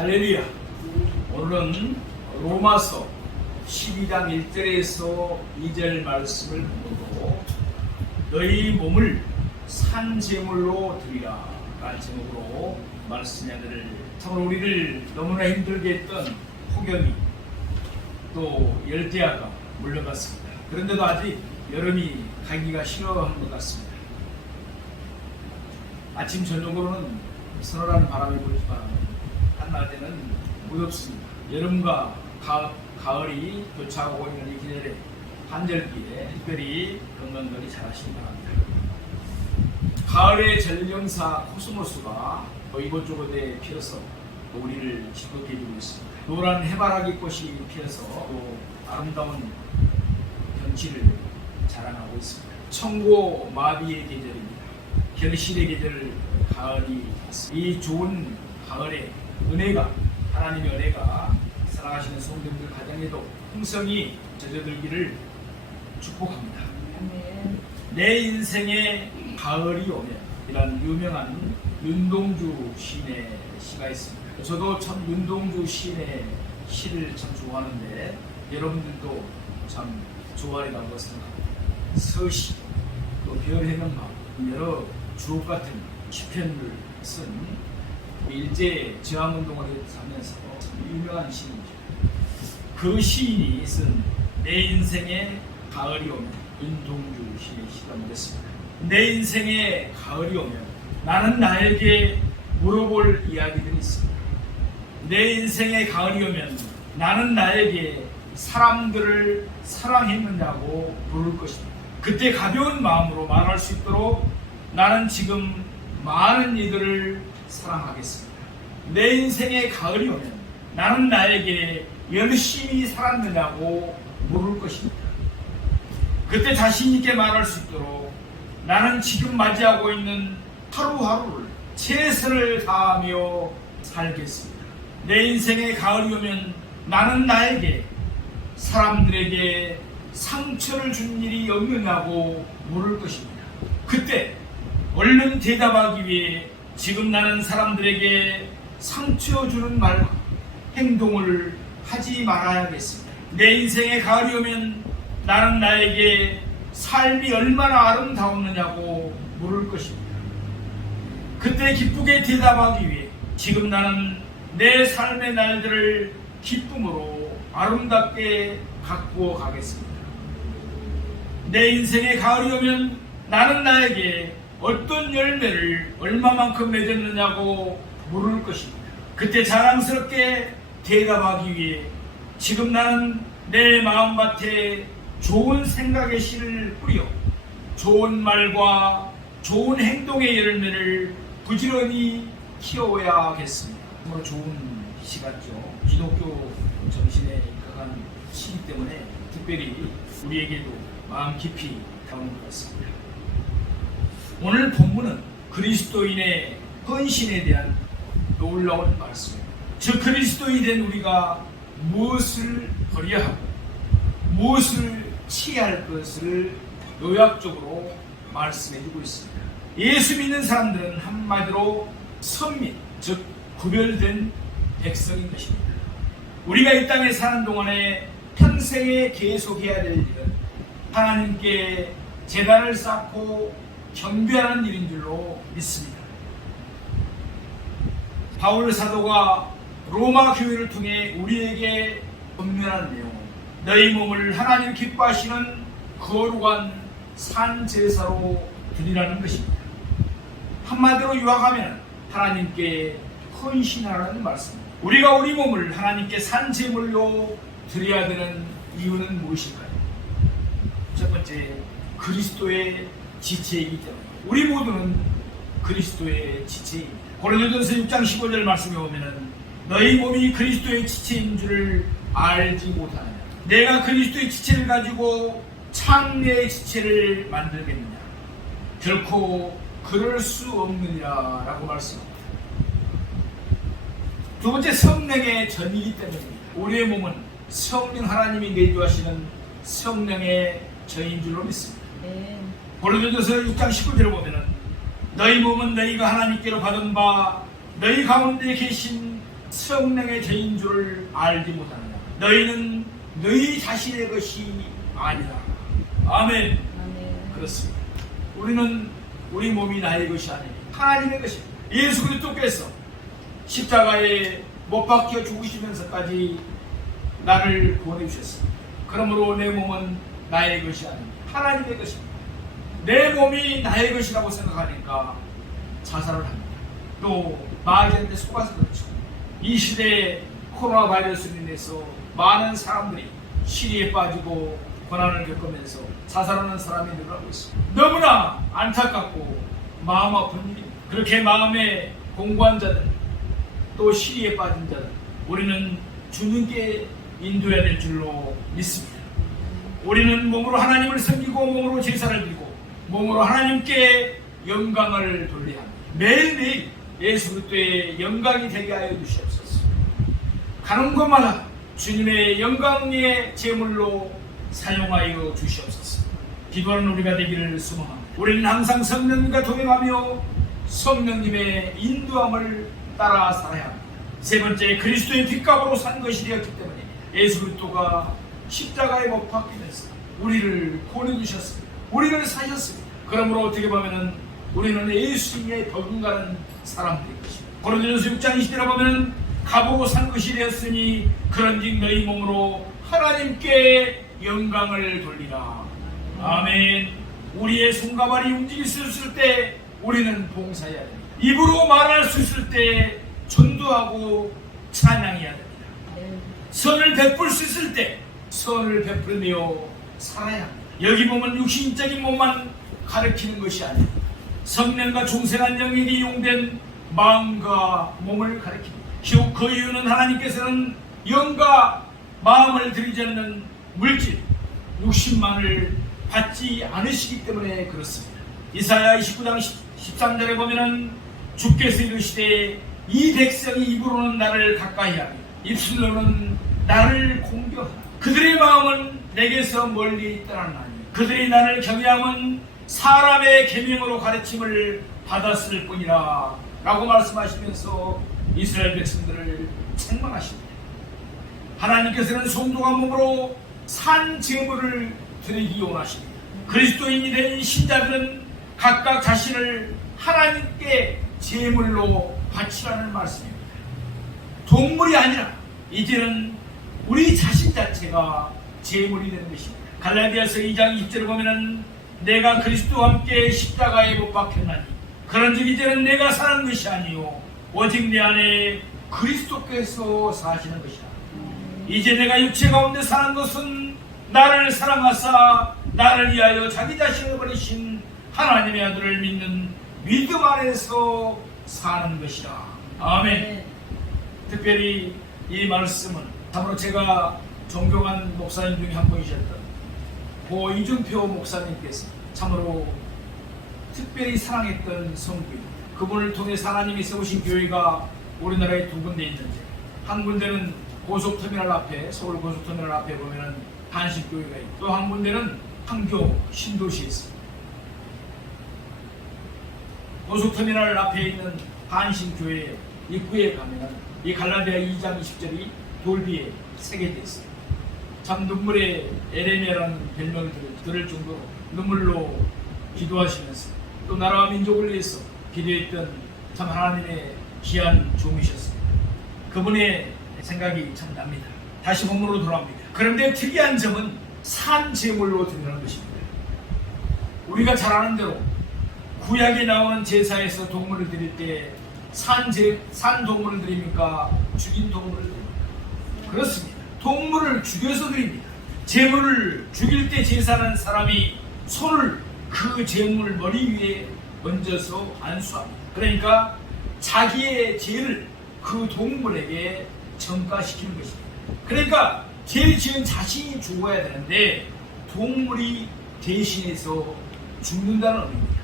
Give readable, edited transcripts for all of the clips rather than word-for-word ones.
할렐루야. 오늘은 로마서 12장 1절에서 2절 말씀을 보고 너희 몸을 산 제물로 드리라 라는 제목으로 말씀 이야기를, 참으로 우리를 너무나 힘들게 했던 폭염이 또 열대야가 물러갔습니다. 그런데도 아직 여름이 가기가 싫어하는 것 같습니다. 아침 저녁으로는 서늘한 바람이 불지만 한낮에는 무덥습니다. 여름과 가을이 교차하고 있는 이 계절에 한절기에 특별히 건강관리 잘 하시기 바랍니다. 가을의 전령사 코스모스가 이곳저곳에 피어서 우리를 즐겁게 해주고 있습니다. 노란 해바라기 꽃이 피어서 또 아름다운 경치를 자랑하고 있습니다. 청고 마비의 계절입니다. 결실의 계절 가을이 있습니다. 이 좋은 가을에 은혜가, 하나님의 은혜가 사랑하시는 성도님들 가정에도 풍성히 젖어들기를 축복합니다. 내 인생에 가을이 오면 이란 유명한 윤동주 시인의 시가 있습니다. 저도 참 윤동주 시인의 시를 참 좋아하는데 여러분들도 참 좋아하리라고 생각합니다. 서시, 또 별해명가, 여러 주옥 같은 시편을 쓴 일제 저항운동을 하면서 유명한 시인이죠. 그 시인이 쓴 내 인생에 가을이 오면, 윤동주 시인의 시가 뭐랬습니다. 내 인생에 가을이 오면 나는 나에게 물어볼 이야기들이 있습니다. 내 인생에 가을이 오면 나는 나에게 사람들을 사랑했느냐고 물을 것입니다. 그때 가벼운 마음으로 말할 수 있도록 나는 지금 많은 이들을 사랑하겠습니다. 내 인생에 가을이 오면 나는 나에게 열심히 살았느냐고 물을 것입니다. 그때 자신 있게 말할 수 있도록 나는 지금 맞이하고 있는 하루하루를 최선을 다하며 살겠습니다. 내 인생에 가을이 오면 나는 나에게 사람들에게 상처를 준 일이 없느냐고 물을 것입니다. 그때 얼른 대답하기 위해 지금 나는 사람들에게 상처 주는 말과 행동을 하지 말아야겠습니다. 내 인생에 가을이 오면 나는 나에게 삶이 얼마나 아름다웠느냐고 물을 것입니다. 그때 기쁘게 대답하기 위해 지금 나는 내 삶의 날들을 기쁨으로 아름답게 가꾸어 가겠습니다. 내 인생에 가을이 오면 나는 나에게 어떤 열매를 얼마만큼 맺었느냐고 물을 것입니다. 그때 자랑스럽게 대답하기 위해 지금 나는 내 마음밭에 좋은 생각의 씨를 뿌려 좋은 말과 좋은 행동의 열매를 부지런히 키워야겠습니다. 정말 좋은 시 같죠. 기독교 정신에 입각한 시이기 때문에 특별히 우리에게도 마음 깊이 다가오는 것 같습니다. 오늘 본문은 그리스도인의 헌신에 대한 놀라운 말씀입니다. 즉 그리스도인이 된 우리가 무엇을 버려야 하고 무엇을 취할 것을 요약적으로 말씀해주고 있습니다. 예수 믿는 사람들은 한마디로 선민, 즉 구별된 백성인 것입니다. 우리가 이 땅에 사는 동안에 평생에 계속해야 될 일은 하나님께 제단을 쌓고 경배하는 일인 줄로 믿습니다. 바울 사도가 로마 교회를 통해 우리에게 권면한 내용은 너희 몸을 하나님 기뻐하시는 거룩한 산 제사로 드리라는 것입니다. 한마디로 요약하면 하나님께 헌신하라는 말씀입니다. 우리가 우리 몸을 하나님께 산 제물로 드려야 되는 이유는 무엇일까요? 첫 번째, 그리스도의 지체이기 때문에 우리 모두는 그리스도의 지체입니다. 고린도전서 6장 15절 말씀에 보면은 너희 몸이 그리스도의 지체인 줄을 알지 못하느냐, 내가 그리스도의 지체를 가지고 창녀의 지체를 만들겠느냐, 결코 그럴 수 없느니라 라고 말씀합니다. 두 번째, 성령의 전이기 때문입니다. 우리의 몸은 성령 하나님이 내주하시는 성령의 전인 줄로 믿습니다. 고린도전서 6장 19절을 보면은 너희 몸은 너희가 하나님께로 받은 바 너희 가운데 계신 성령의 죄인 줄을 알지 못하느냐. 너희는 너희 자신의 것이 아니라. 아멘. 그렇습니다. 우리는 우리 몸이 나의 것이 아니라 하나님의 것입니다. 예수 그리스도께서 십자가에 못 박혀 죽으시면서까지 나를 보내주셨습니다. 그러므로 내 몸은 나의 것이 아닙니다. 하나님의 것입니다. 내 몸이 나의 것이라고 생각하니까 자살을 합니다. 또 마귀한테 속아서 그렇죠. 이 시대에 코로나 바이러스로 인해서 많은 사람들이 시리에 빠지고 고난을 겪으면서 자살하는 사람이 늘어나고 있습니다. 너무나 안타깝고 마음 아픈 일입니다. 그렇게 마음에 공고한 자들, 또 시리에 빠진 자들, 우리는 주님께 인도해야 될 줄로 믿습니다. 우리는 몸으로 하나님을 섬기고 몸으로 제사를 드리고 몸으로 하나님께 영광을 돌려야 합니다. 매일매일 예수 그리스도의 영광이 되게 하여 주시옵소서. 가는 곳마다 주님의 영광의 제물로 사용하여 주시옵소서. 기도하는 우리가 되기를 소망합니다. 우리는 항상 성령님과 동행하며 성령님의 인도함을 따라 살아야 합니다. 세 번째, 그리스도의 뒷값으로 산 것이 되었기 때문에 예수 그리스도가 십자가에 못 박히면서 우리를 보내주셨습니다. 우리를 사셨습니다. 그러므로 어떻게 보면 우리는 예수님의 버금가는 사람들인 것입니다. 고린도전서 6장 20절에 보면 값으로 산 것이 되었으니 그런즉 너희 몸으로 하나님께 영광을 돌리라. 아멘. 우리의 손가발이 움직일 수 있을 때 우리는 봉사해야 됩니다. 입으로 말할 수 있을 때 전도하고 찬양해야 됩니다. 선을 베풀 수 있을 때 선을 베풀며 살아야 합니다. 여기 보면 육신적인 몸만 가르치는 것이 아닙니다. 성령과 중생한 영에게 이용된 마음과 몸을 가르칩니다. 그 이유는 하나님께서는 영과 마음을 들이지 않는 물질, 육신만을 받지 않으시기 때문에 그렇습니다. 이사야 29장 13절에 보면은 주께서 이르시되 이 백성이 입으로는 나를 가까이하며 입술로는 나를 공경하라. 그들의 마음은 내게서 멀리 떠나나니 그들이 나를 경외함은 사람의 계명으로 가르침을 받았을 뿐이라 라고 말씀하시면서 이스라엘 백성들을 책망하십니다. 하나님께서는 성도가 몸으로 산 제물을 드리기 원하십니다. 그리스도인이 된 신자들은 각각 자신을 하나님께 제물로 바치라는 말씀입니다. 동물이 아니라 이제는 우리 자신 자체가 제물이 되는 것입니다. 갈라디아서 2장 20절을 보면은 내가 그리스도와 함께 십자가에 못 박혔나니 그런즉 이제는 내가 사는 것이 아니요 오직 내 안에 그리스도께서 사시는 것이라. 이제 내가 육체 가운데 사는 것은 나를 사랑하사 나를 위하여 자기 자신을 버리신 하나님의 아들을 믿는 믿음 안에서 사는 것이라. 아멘. 특별히 이 말씀은 참으로 제가 존경한 목사님 중에 한 분이셨던 고 이준표 목사님께서 참으로 특별히 사랑했던 성도입니다. 그분을 통해서 하나님이 세우신 교회가 우리나라에 두 군데 있는데 한 군데는 고속터미널 앞에, 서울 고속터미널 앞에 보면은 한식교회가 있고 또 한 군데는 판교 신도시에 있습니다. 고속터미널 앞에 있는 한신교회 입구에 가면은 이 갈라디아 2장 20절이 돌비에 새겨져 있어요. 참 눈물의 에레미야라는 별명을 들을 정도로 눈물로 기도하시면서 또 나라와 민족을 위해서 기도했던 참 하나님의 귀한 종이셨습니다. 그분의 생각이 참 납니다. 다시 본문으로 돌아옵니다. 그런데 특이한 점은 산 제물로 드리는 것입니다. 우리가 잘 아는 대로 구약에 나오는 제사에서 동물을 드릴 때 산 동물을 드립니까? 죽인 동물을 드립니까? 그렇습니다. 동물을 죽여서 드립니다. 제물을 죽일 때 제사하는 사람이 손을 그 제물 머리 위에 얹어서 안수합니다. 그러니까 자기의 죄를 그 동물에게 전가시키는 것입니다. 그러니까 죄를 지은 자신이 죽어야 되는데 동물이 대신해서 죽는다는 의미입니다.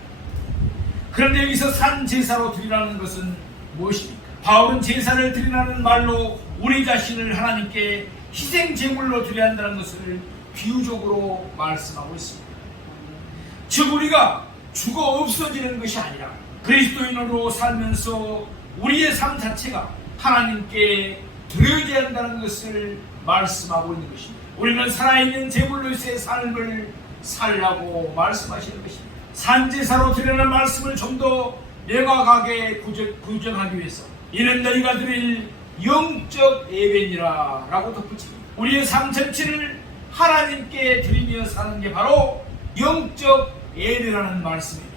그런데 여기서 산 제사로 드리라는 것은 무엇입니까? 바울은 제사를 드리라는 말로 우리 자신을 하나님께 희생 제물로 드려야 한다는 것을 비유적으로 말씀하고 있습니다. 즉 우리가 죽어 없어지는 것이 아니라 그리스도인으로 살면서 우리의 삶 자체가 하나님께 드려야 한다는 것을 말씀하고 있는 것입니다. 우리는 살아있는 제물로서의 삶을 살라고 말씀하시는 것입니다. 산제사로 드리는 말씀을 좀 더 명확하게 구정하기 위해서 이는 너희가 드릴 영적 예배니라 라고 덧붙입니다. 우리의 삶 전체를 하나님께 드리며 사는 게 바로 영적 예배라는 말씀입니다.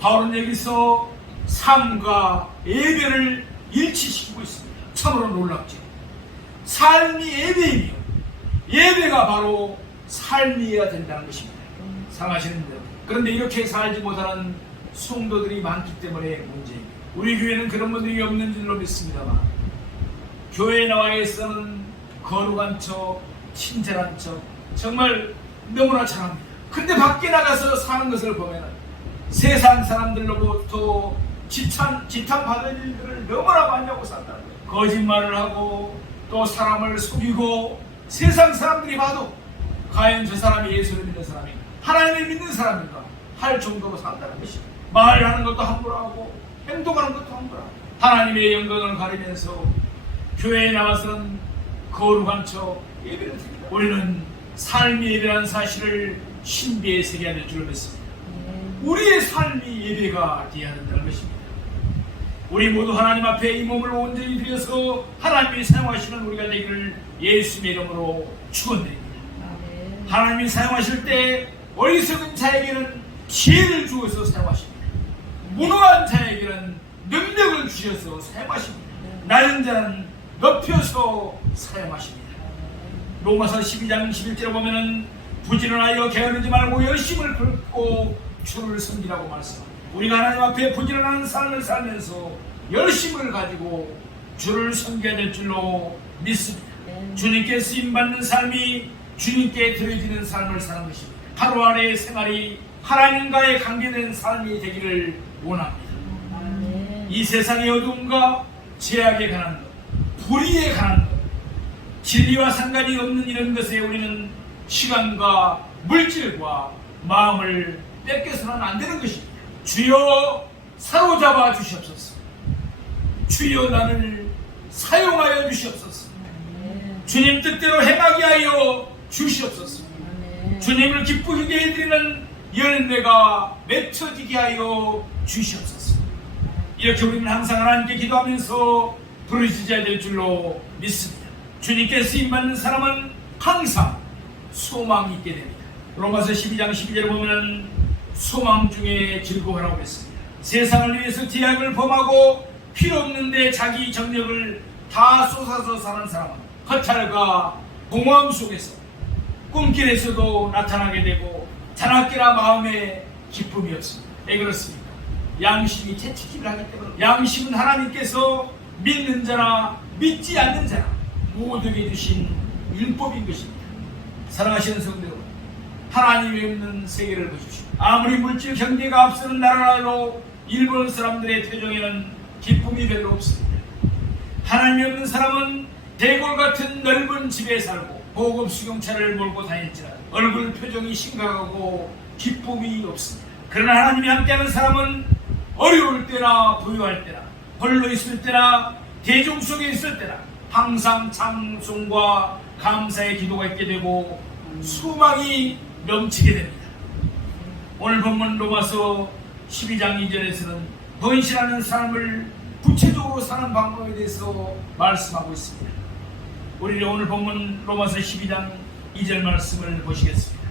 바울은 여기서 삶과 예배를 일치시키고 있습니다. 참으로 놀랍죠. 삶이 예배이며 예배가 바로 삶이어야 된다는 것입니다. 상하시는 대로. 그런데 이렇게 살지 못하는 성도들이 많기 때문에 문제입니다. 우리 교회는 그런 분들이 없는 줄로 믿습니다만 교회에 나와 있어는 거룩한 척, 친절한 척 정말 너무나 잘합니다. 근데 밖에 나가서 사는 것을 보면 세상 사람들로부터 지탄받을 일들을 너무나 많이 하고 산다는 거예요. 거짓말을 하고 또 사람을 속이고 세상 사람들이 봐도 과연 저 사람이 예수를 믿는 사람인가 하나님을 믿는 사람인가 할 정도로 산다는 것입니다. 말하는 것도 함부로 하고 행동하는 것도 함부로 하고 하나님의 영광을 가리면서 교회에 나와서는 거룩한 척 예배를 드립니다. 우리는 삶이 예배라는 사실을 신비에 새겨야 될 줄로 믿습니다. 우리의 삶이 예배가 되어야 된다는 것입니다. 우리 모두 하나님 앞에 이 몸을 온전히 드려서 하나님이 사용하시는 우리가 되기를 예수님의 이름으로 축원드립니다. 하나님이 사용하실 때 어리석은 자에게는 지혜를 주어서 사용하십니다. 무능한 자에게는 능력을 주셔서 사용하십니다. 낮은 자는 높여서 사용하십니다. 로마서 12장 11절에 보면은 부지런하여 게으르지 말고 열심을 긁고 주를 섬기라고 말씀합니다. 우리가 하나님 앞에 부지런한 삶을 살면서 열심을 가지고 주를 섬겨야 될 줄로 믿습니다. 주님께 쓰임받는 삶이 주님께 드려지는 삶을 사는 것입니다. 하루 안의 생활이 하나님과의 관계된 삶이 되기를 원합니다. 이 세상의 어둠과 죄악에 관한 것, 불의에 관한 것, 진리와 상관이 없는 이런 것에 우리는 시간과 물질과 마음을 뺏겨서는 안 되는 것입니다. 주여 사로잡아 주시옵소서. 주여 나를 사용하여 주시옵소서. 주님 뜻대로 행하게 하여 주시옵소서. 주님을 기쁘게 해드리는 열매가 맺혀지게 하여 주시옵소서. 이렇게 우리는 항상 하나님께 기도하면서 부르짖어야 될 줄로 믿습니다. 주님께 쓰임받는 사람은 항상 소망이 있게 됩니다. 로마서 12장 12절에 보면 소망 중에 즐거워하라고 했습니다. 세상을 위해서 제약을 범하고 필요 없는데 자기 정력을 다 쏟아서 사는 사람은 허탈과 공허함 속에서 꿈길에서도 나타나게 되고 자나깨나 마음에 기쁨이 없습니다. 왜 그렇습니까? 양심이 채찍질을 하기 때문에. 양심은 하나님께서 믿는 자나 믿지 않는 자나 모두에게 주신 율법인 것입니다. 사랑하시는 성도 여러분, 하나님이 없는 세계를 보십시오. 아무리 물질 경제가 앞서는 나라라도 일본 사람들의 표정에는 기쁨이 별로 없습니다. 하나님이 없는 사람은 대골 같은 넓은 집에 살고 고급 수경차를 몰고 다닐지라 얼굴 표정이 심각하고 기쁨이 없습니다. 그러나 하나님이 함께하는 사람은 어려울 때나 부유할 때나 홀로 있을 때나 대중 속에 있을 때나 항상 찬송과 감사의 기도가 있게 되고 소망이 넘치게 됩니다. 오늘 본문 로마서 12장 2절에서는 헌신하는 삶을 구체적으로 사는 방법에 대해서 말씀하고 있습니다. 우리는 오늘 본문 로마서 12장 2절 말씀을 보시겠습니다.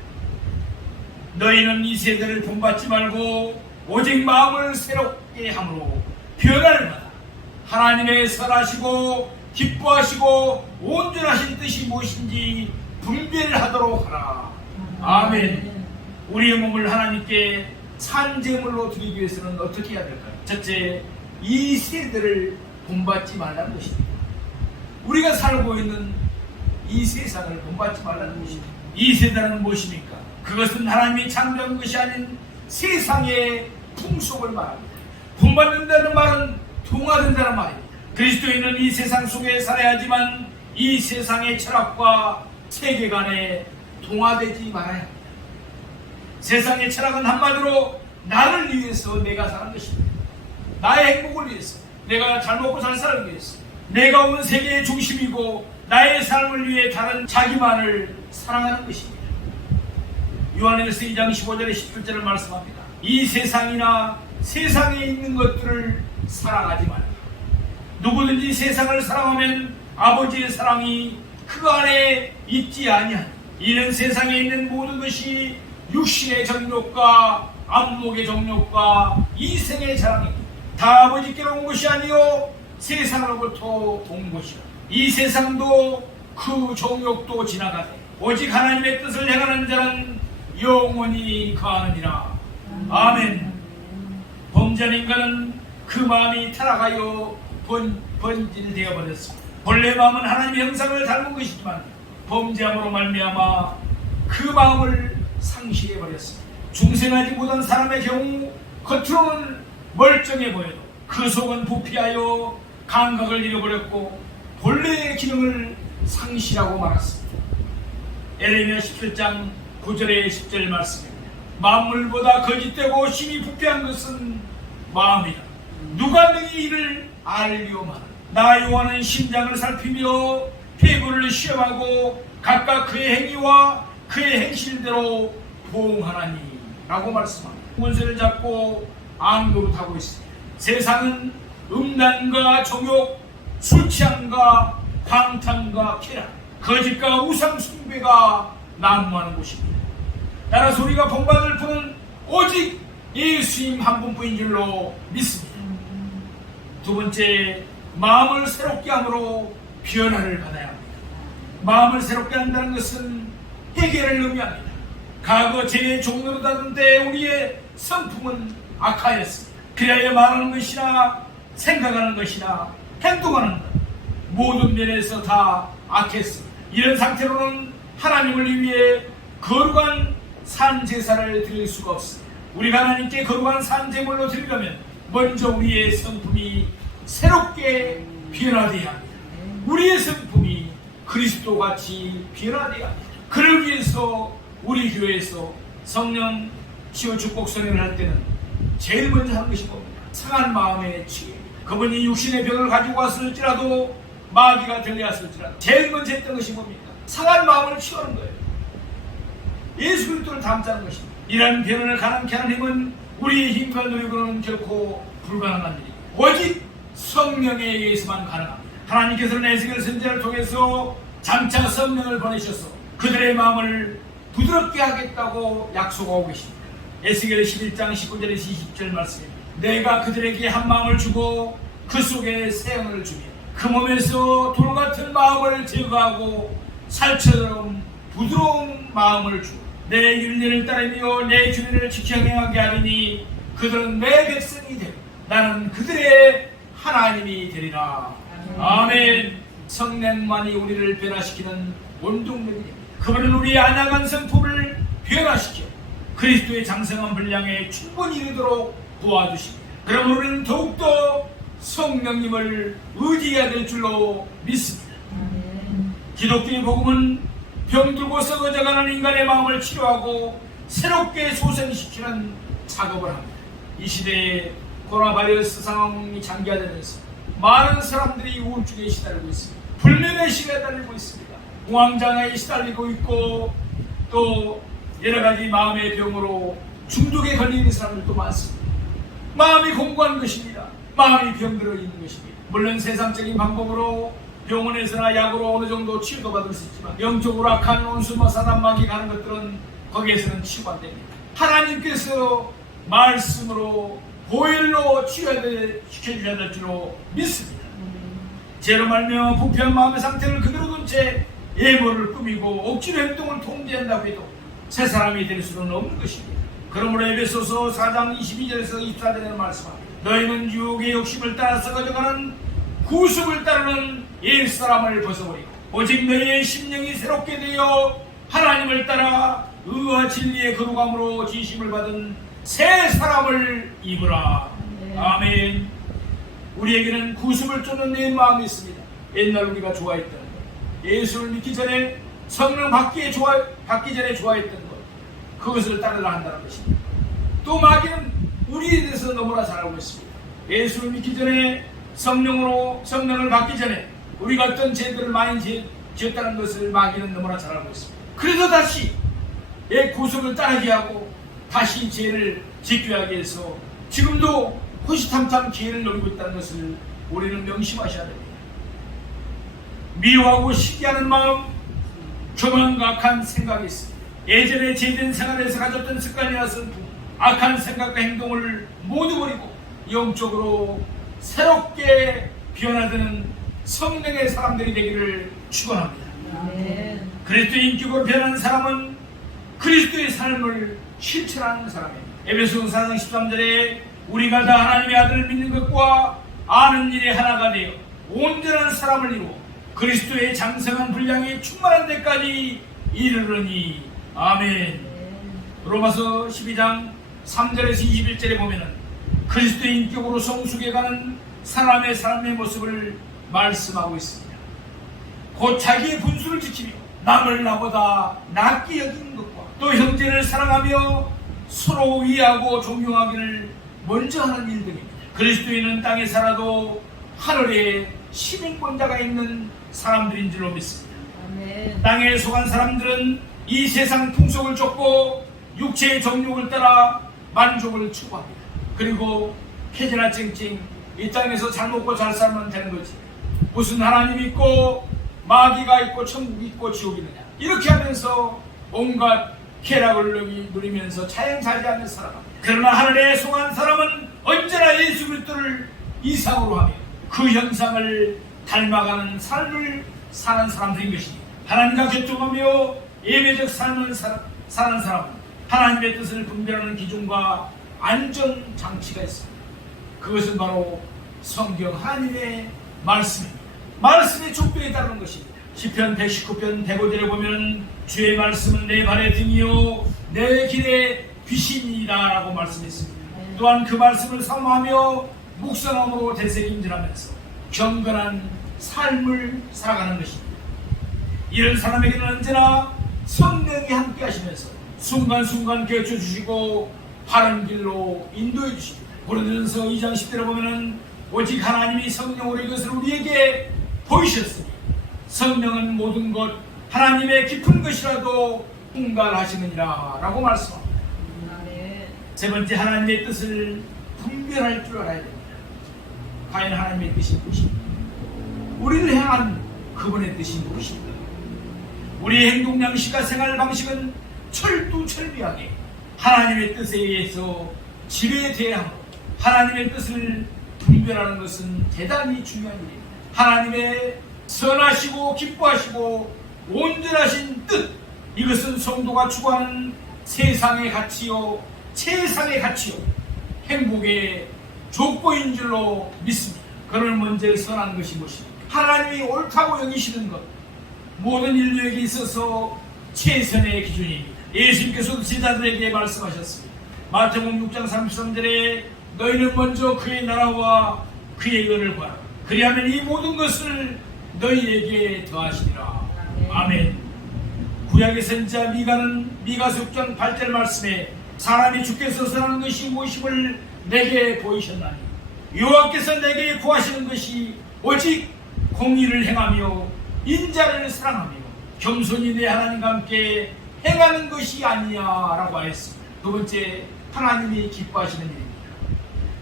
너희는 이 세대를 본받지 말고 오직 마음을 새롭게 함으로 변화를 받아 하나님의 선하시고 기뻐하시고 온전하신 뜻이 무엇인지 분별하도록 하라. 아멘. 우리의 몸을 하나님께 산제물로 드리기 위해서는 어떻게 해야 될까요? 첫째, 이 세대를 본받지 말라는 것입니다. 우리가 살고 있는 이 세상을 본받지 말라는 것입니다. 이 세대는 무엇입니까? 그것은 하나님이 창조한 것이 아닌 세상의 풍속을 말합니다. 본받는다는 말은 동화된다는 말입니다. 그리스도인은 이 세상 속에 살아야 하지만 이 세상의 철학과 세계관에 동화되지 말아야 합니다. 세상의 철학은 한마디로 나를 위해서 내가 사는 것입니다. 나의 행복을 위해서, 내가 잘 먹고 잘 살기 위해서, 내가 온 세계의 중심이고 나의 삶을 위해 다른 자기만을 사랑하는 것입니다. 요한일서 2장 15절에 17절을 말씀합니다. 이 세상이나 세상에 있는 것들을 사랑하지 말라. 누구든지 세상을 사랑하면 아버지의 사랑이 그 안에 있지 아니하니, 이는 세상에 있는 모든 것이 육신의 정욕과 안목의 정욕과 이생의 자랑입니다. 다 아버지께로 온 것이 아니요 세상으로부터 온 것이라. 이 세상도 그 정욕도 지나가되 오직 하나님의 뜻을 행하는 자는 영원히 거하느니라. 아멘. 범죄한 인간은 그 마음이 타락하여 번질되어 버렸습니다. 본래 마음은 하나님의 형상을 닮은 것이지만 범죄함으로 말미암아 그 마음을 상실해 버렸습니다. 중생하지 못한 사람의 경우 겉으로는 멀쩡해 보여도 그 속은 부패하여 감각을 잃어버렸고 본래의 기능을 상실하고 말았습니다. 에레미야 17장 9절의 10절 말씀입니다. 만물보다 거짓되고 심히 부패한 것은 마음이다. 누가 능히 이를 알리오마나. 나 여호와는 심장을 살피며 폐부를 시험하고 각각 그의 행위와 그의 행실대로 보응하나니 라고 말씀합니다. 원수를 잡고 앙노릇하고 있습니다. 세상은 음란과 정욕, 술취함과 방탕과 쾌락, 거짓과 우상 숭배가 난무하는 곳입니다. 따라서 우리가 본받을 분은 오직 예수님 한 분뿐인 줄로 믿습니다. 두 번째, 마음을 새롭게 함으로 변화를 받아야 합니다. 마음을 새롭게 한다는 것은 해결을 의미합니다. 과거 죄의 종로로 다던 때 우리의 성품은 악하였습니다. 그래야 말하는 것이나 생각하는 것이나 행동하는 것 모든 면에서 다 악했습니다. 이런 상태로는 하나님을 위해 거룩한 산제사를 드릴 수가 없습니다. 우리가 하나님께 거룩한 산제물로 드리려면 먼저 우리의 성품이 새롭게 변화되어야 합니다. 우리의 성품이 그리스도같이 변화되어야 합니다. 그를 위해서 우리 교회에서 성령 치유 축복 선언을 할 때는 제일 먼저 하는 것이 뭡니까? 상한 마음의 치유. 그분이 육신의 병을 가지고 왔을지라도 마귀가 들려왔을지라도 제일 먼저 했던 것이 뭡니까? 상한 마음을 치유하는 거예요. 예수 그리스도를 닮자는 것입니다. 이런 변화를 가능케 하는 힘은 우리의 힘과 노력으로는 결코 불가능한 일입니다. 오직 성령에 의해서만 가능합니다. 하나님께서는 에스겔 선지자를 통해서 장차 성령을 보내셔서 그들의 마음을 부드럽게 하겠다고 약속하고 계십니다. 에스겔 11장 19절에서 20절 말씀입니다. 내가 그들에게 한 마음을 주고 그 속에 새 영을 주며 그 몸에서 돌같은 마음을 제거하고 살처럼 부드러운 마음을 주고 내 율례를 따르며 내 주례를 지켜 행하게 하리니 그들은 내 백성이 되고 나는 그들의 하나님이 되리라. 아멘. 성령만이 우리를 변화시키는 원동력입니다. 그분은 우리의 안약한 성품을 변화시켜 그리스도의 장성한 분량에 충분히 이르도록 도와주십니다. 그럼 우리는 더욱더 성령님을 의지해야 될 줄로 믿습니다. 기독교의 복음은 병들고 썩어져가는 인간의 마음을 치료하고 새롭게 소생시키는 작업을 합니다. 이 시대에 코로나 바이러스 상황이 장기화되면서 많은 사람들이 우울증에 시달리고 있습니다. 불면의 시대에 달리고 있습니다. 공황장애에 시달리고 있고 또 여러가지 마음의 병으로 중독에 걸리는 사람들도 많습니다. 마음이 공고한 것입니다. 마음이 병들어 있는 것입니다. 물론 세상적인 방법으로 병원에서나 약으로 어느 정도 치유도 받을 수 있지만 영적으로 악한 온수마 사단마귀 가는 것들은 거기에서는 치유가 안 됩니다. 하나님께서 말씀으로 보혈로 치유시켜주셔야 될 줄로 믿습니다. 죄로 말며 부패한 마음의 상태를 그대로 둔 채 예물을 꾸미고 억지로 행동을 통제한다고 해도 새 사람이 될 수는 없는 것입니다. 그러므로 에베소서 4장 22절에서 24절에 말씀합니다. 너희는 유혹의 욕심을 따라 썩어져가는 구속을 따르는 옛사람을 벗어버리고 오직 너희의 심령이 새롭게 되어 하나님을 따라 의와 진리의 거룩함으로 지심을 받은 새 사람을 입으라. 아멘. 우리에게는 구속을 쫓는 내 마음이 있습니다. 옛날 우리가 좋아했던 것, 예수를 믿기 전에 성령 받기 전에 좋아했던 것, 그것을 따르라 한다는 것입니다. 또 마귀는 우리에 대해서 너무나 잘 알고 있습니다. 예수를 믿기 전에 성령을 받기 전에 우리가 어떤 죄들을 많이 지었다는 것을 마귀는 너무나 잘 알고 있습니다. 그래서 다시 구속을 따르게 하고 다시 죄를 짓게 하기 위해서 지금도 호시탐탐 기회를 노리고 있다는 것을 우리는 명심하셔야 됩니다. 미워하고 시기하는 마음, 교만과 악한 생각이 있습니다. 예전에 죄된 생활에서 가졌던 습관이라서 악한 생각과 행동을 모두 버리고 영적으로 새롭게 변화되는 성령의 사람들이 되기를 축원합니다. 그리스도의 인격으로 변한 사람은 그리스도의 삶을 실천하는 사람입니다. 에베소서 4장 13절에 우리가 다 하나님의 아들을 믿는 것과 아는 일에 하나가 되어 온전한 사람을 이루어 그리스도의 장성한 분량이 충만한 데까지 이르르니 아멘. 로마서 12장 3절에서 21절에 보면은 그리스도의 인격으로 성숙해가는 사람의 삶의 모습을 말씀하고 있습니다. 곧 자기의 분수를 지키며 남을 나보다 낫게 여기는 것과 또 형제를 사랑하며 서로 위하고 존경하기를 먼저 하는 일들입니다. 그리스도인은 땅에 살아도 하늘에 시민권자가 있는 사람들인 줄로 믿습니다. 아멘. 땅에 속한 사람들은 이 세상 풍속을 쫓고 육체의 정욕을 따라 만족을 추구합니다. 그리고 캐지나 찡찡 이 땅에서 잘 먹고 잘 살면 되는 거지. 무슨 하나님이 있고 마귀가 있고 천국이 있고 지옥이 있느냐. 이렇게 하면서 온갖 쾌락을 누리면서 자연자재하며 살아갑니다. 그러나 하늘에 속한 사람은 언제나 예수 그리스도를 이상으로 하며 그 형상을 닮아가는 삶을 사는 사람들인 것입니다. 하나님과 교통하며 예배적 삶을 사는 사람은 하나님의 뜻을 분별하는 기준과 안전장치가 있습니다. 그것은 바로 성경 하나님의 말씀입니다. 말씀의 족도에 따르는 것입니다. 시편 119편 105절에 보면 주의 말씀은 내 발의 등이요 내 길의 빛이니이다 라고 말씀했습니다. 또한 그 말씀을 사모하며 묵상함으로 되새김질하면서 경건한 삶을 살아가는 것입니다. 이런 사람에게는 언제나 성령이 함께 하시면서 순간순간 깨워주시고 바른 길로 인도해 주십니다. 고린도전서 2장 10절에 보면은 오직 하나님이 성령으로 이것을 우리에게 보이셨으니 성령은 모든 것 하나님의 깊은 것이라도 분별하시느니라 라고 말씀합니다. 세 번째, 하나님의 뜻을 분별할 줄 알아야 됩니다. 과연 하나님의 뜻이 무엇입니까? 우리를 향한 그분의 뜻이 무엇입니까? 우리의 행동 양식과 생활 방식은 철두철미하게 하나님의 뜻에 의해서 지배돼야 하고 하나님의 뜻을 분별하는 것은 대단히 중요한 일입니다. 하나님의 선하시고 기뻐하시고 온전하신 뜻, 이것은 성도가 추구하는 세상의 가치요 세상의 가치요 행복의 조건인 줄로 믿습니다. 그를 먼저 선한 것이 무엇입니까? 하나님이 옳다고 여기시는 것, 모든 인류에게 있어서 최선의 기준입니다. 예수님께서도 제자들에게 말씀하셨습니다. 마태복음 6장 33절에 너희는 먼저 그의 나라와 그의 의를 구하라. 그리하면 이 모든 것을 너희에게 더하시리라. 아멘. 구약의 선지자 미가서 6장 8절 말씀에 사람이 주께서 선한 것이 무엇임을 내게 보이셨나니 여호와께서 내게 구하시는 것이 오직 공의를 행하며 인자를 사랑하며 겸손히 내 하나님과 함께 행하는 것이 아니냐 라고 하였습니다. 두 번째, 하나님이 기뻐하시는 일입니다.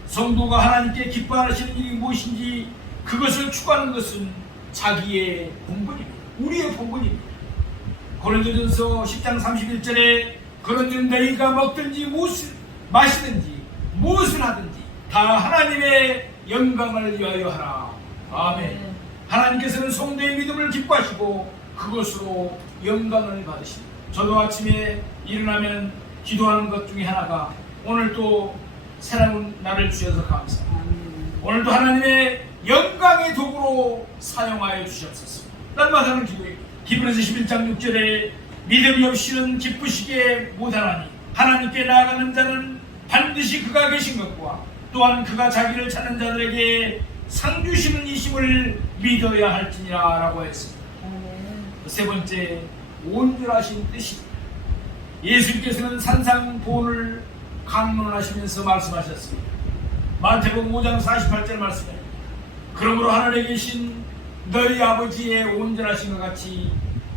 성도가 하나님께 기뻐하시는 일이 무엇인지 그것을 추구하는 것은 자기의 본분입니다. 우리의 본분입니다. 고린도전서 10장 31절에 그런즉 너희가 먹든지 무엇을 마시든지 무엇을 하든지 다 하나님의 영광을 위하여 하라. 아멘. 하나님께서는 성도의 믿음을 기뻐하시고 그것으로 영광을 받으십니다. 저도 아침에 일어나면 기도하는 것 중에 하나가 오늘 또 새로운 날을 주셔서 감사합니다. 오늘도 하나님의 영광의 도구로 사용하여 주셨습니다. 날마다 하는 기도예요. 히브리서 11장 6절에 믿음이 없이는 기쁘시게 못하나니 하나님께 나아가는 자는 반드시 그가 계신 것과 또한 그가 자기를 찾는 자들에게 상 주시는 이심을 믿어야 할지니라 라고 했습니다. 세 번째, 온전하신 뜻입니다. 예수님께서는 3상보훈을 강론하시면서 말씀하셨습니다. 마태복음 5장 48절 말씀에 그러므로 하늘에 계신 너희 아버지의 온전하신 것 같이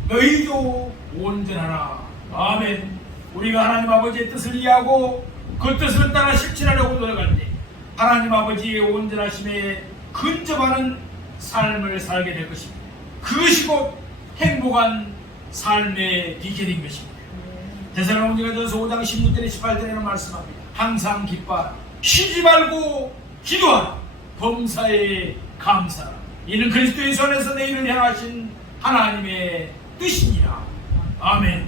너희도 온전하라. 아멘. 우리가 하나님 아버지의 뜻을 이해하고 그 뜻을 따라 실천하려고 노력할 때 하나님 아버지의 온전하심에 근접하는 삶을 살게 될 것입니다. 그것이 곧 행복한 삶의 비결인 것입니다. 데살로니가전서 5장 16절에 18절에는 말씀합니다. 항상 기뻐하라. 쉬지 말고 기도하라. 범사에 감사하라. 이는 그리스도 예수 안에서 너희를 향하신 하나님의 뜻이니라. 아멘.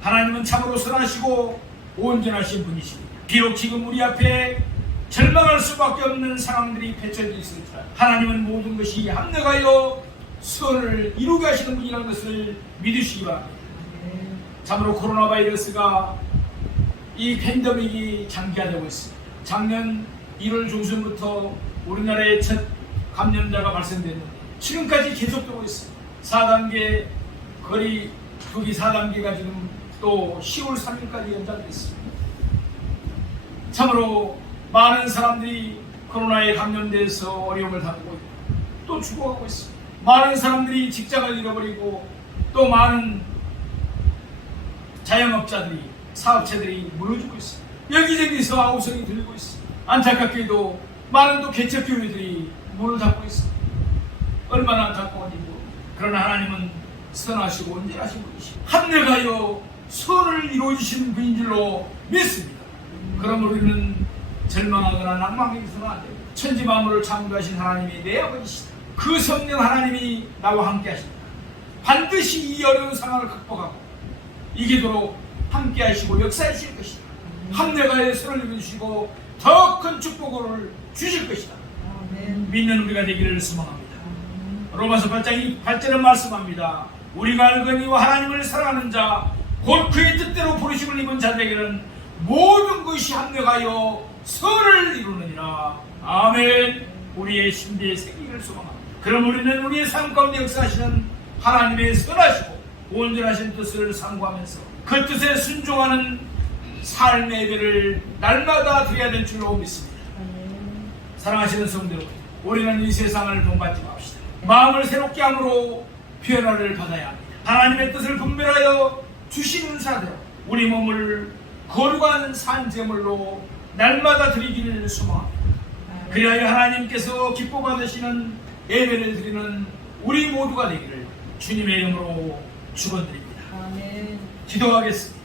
하나님은 참으로 선하시고 온전하신 분이십니다. 비록 지금 우리 앞에 절망할 수밖에 없는 상황들이 펼쳐져 있을지라도 하나님은 모든 것이 합력하여 선을 이루게 하시는 분이라는 것을 믿으시기 바랍니다. 참으로 코로나 바이러스가 이 팬데믹이 장기화되고 있습니다. 작년 1월 중순부터 우리나라에 첫 감염자가 발생됐는데 지금까지 계속되고 있습니다. 4단계 거리 두기 4단계가 지금 또 10월 3일까지 연장됐습니다. 참으로 많은 사람들이 코로나에 감염돼서 어려움을 당하고 있고 또 죽어가고 있습니다. 많은 사람들이 직장을 잃어버리고 또 많은 자영업자들이 사업체들이 무너지고 있습니다. 여기저기서 아우성이 들리고 있습니다. 안타깝게도 많은 또 개척교회들이 문을 닫고 있습니다. 얼마나 안타까운지 모릅니다. 그러나 하나님은 선하시고 온전하신 분이시고 합력하여 선을 이루어주시는 분인 줄로 믿습니다. 그럼 우리는 절망하거나 낭망해서는 안 됩니다. 천지 만물을 창조하신 하나님이 내 아버지시다. 그 성령 하나님이 나와 함께 하신다. 반드시 이 어려운 상황을 극복하고 이기도록 함께 하시고 역사하실 것이다. 합력하여 선을 이루시고 더 큰 축복을 주실 것이다. 믿는 우리가 되기를 소망합니다. 로마서 8장 8절은 말씀합니다. 우리가 알거니와 하나님을 사랑하는 자 곧 그의 뜻대로 부르심을 입은 자들에게는 모든 것이 합력하여 선을 이루느니라. 아멘. 우리의 신비에 새기기를 소망합니다. 그럼 우리는 우리의 삶 가운데 역사하시는 하나님의 선하시고 온전하신 뜻을 상고하면서 그 뜻에 순종하는 삶의 예배를 날마다 드려야 될 줄로 믿습니다. 사랑하시는 성도 여러분, 우리는 이 세상을 본받지 맙시다. 마음을 새롭게 함으로 변화를 받아야 합니다. 하나님의 뜻을 분별하여 주시는 사대로 우리 몸을 거룩한 산제물로 날마다 드리기를 소망합니다. 그리하여 하나님께서 기뻐 받으시는 예배를 드리는 우리 모두가 되기를 주님의 이름으로 축원드립니다. 아멘. 기도하겠습니다.